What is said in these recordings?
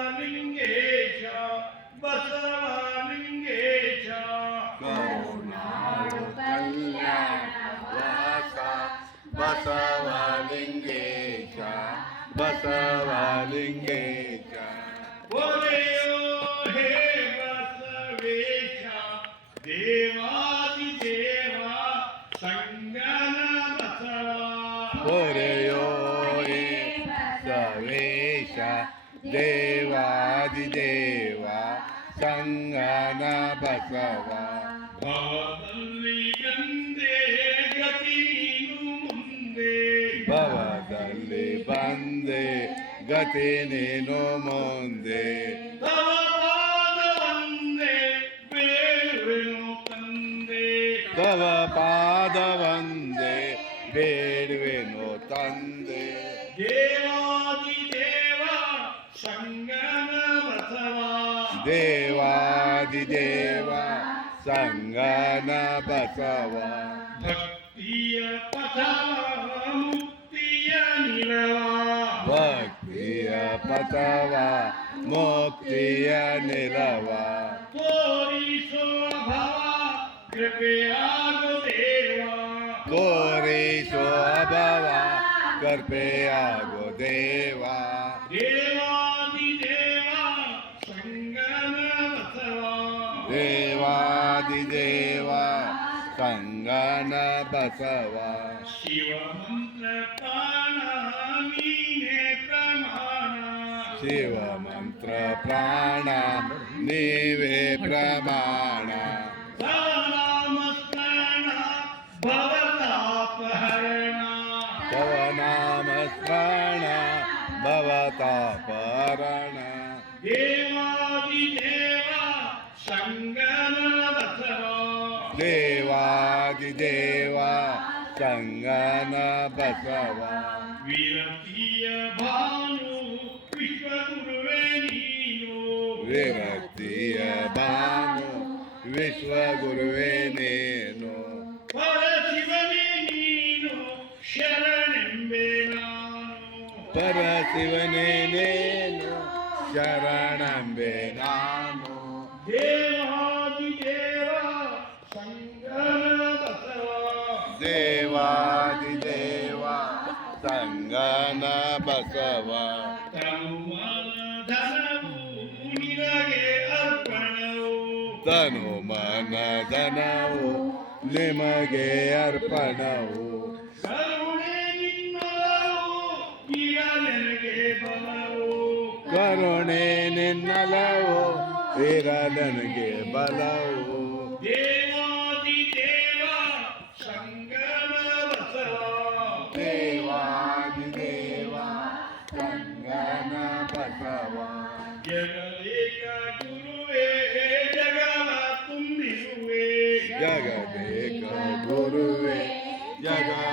ಬಸವಲಿಂಗೇಶ ಬಸವಲಿಂಗೇಶ ಕರುಣಾಳು ಕಲ್ಯಾಣ ವಾಸ ಬಸವಲಿಂಗೇಶ ಬಸವಲಿಂಗೇಶ ಒರೆಯೋ ಹೇ ಬಸವೇಶ ದೇವಾದಿ ದೇವ ಸಂಗನ ಬಸವ ಒರೆಯೋ ದೇವಾದಿದೇವ ಸಂಗನ ಬಸವ ಭವದಲ್ಲಿ ಗಂದೆ ಗತಿ ನೀನು ಮುಂದೆ ಭವದಲ್ಲಿ ಬಂದೆ ಗತಿ ನೀನು ಮುಂದೆ ತವ ಪಾದ ಒಂದೇ ಬೇಡುವೆನು ತಂದೆ ತವ देवादिदेव सङ्गन बसव भक्तिय पथवा मुक्तिय निलवा भक्तिय पथवा मुक्तिय निलवा कोरिषो भवा कृपया देवा कोरिषो भवा कृपया गो देवा। संगण बसवा. शिवमंत्र शिवमंत्र प्राणा नेवे प्रमाणा. भवनामस्मरणा भवतापरणा देवादिदेवा शङ्कर ಪ್ರಮಾಣ ಸವನಾಮಸ್ಮರಣ ಭವತಾಪಹರಣ ಭವನಾಮ ಸ್ಮರಣ ಭವತಾಪರಣ ದೇವಾದಿ ದೇವ ಸಂಗನ ಬಸವ ದೇವಾದಿದೇವ ಸಂಗನ ಬಸವ ವಿರತಿಯ ಭಾನು ವಿಶ್ವಗುರುವೇ ನೀನು ವಿರಕ್ತಿಯ ಬಾನು ವಿಶ್ವಗುರುವೇ ನೇನು ಪರಶಿವನೇ ನೀನು ಶರಣೆಂಬೆ ನಾನು ಪರಶಿವನೇ ನೇನು ಶರಣಂಬೆ ನಾನು ದೇವಾದಿ ದೇವ ದೇವಾದಿದೇವ ಸಂಗನ ಬಸವ. ತನು ಮನ ಧನವು ನಿಮಗೆ ಅರ್ಪಣವು. ಕರುಣೆ ನಿನ್ನಲವು ಇರಲೆನಗೆ ಬಲವು.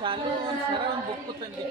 శాలువ సరళం బొక్కుతుంది